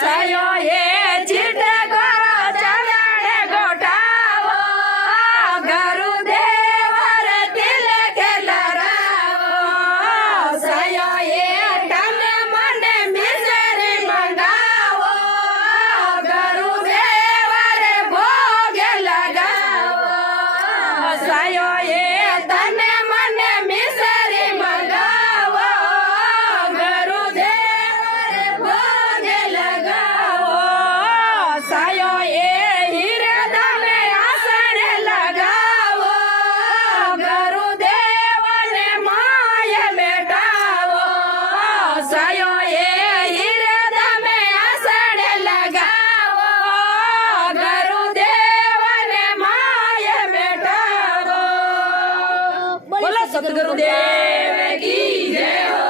સયો એ ચીટે કરો ચરણે ગોઠાવો ગુરુદેવ રે તિલકે લરાવો સયો એ તમે મને મિસરી મંગાવો ગુરુદેવ રે ભોગે લગાવો સયો એ તને મને મિસરી મંગાવો ગુરુદેવ રે ભોગે લગાવો સયો એ હીરે તમે આસણે લગાવો ગુરુદેવ ને માય બેઠાવો સયો એ હીરે તમે આસણે લગાવો ગુરુદેવ ને માય બેઠાવો બોલો સદગુરુદેવ કી જય હો।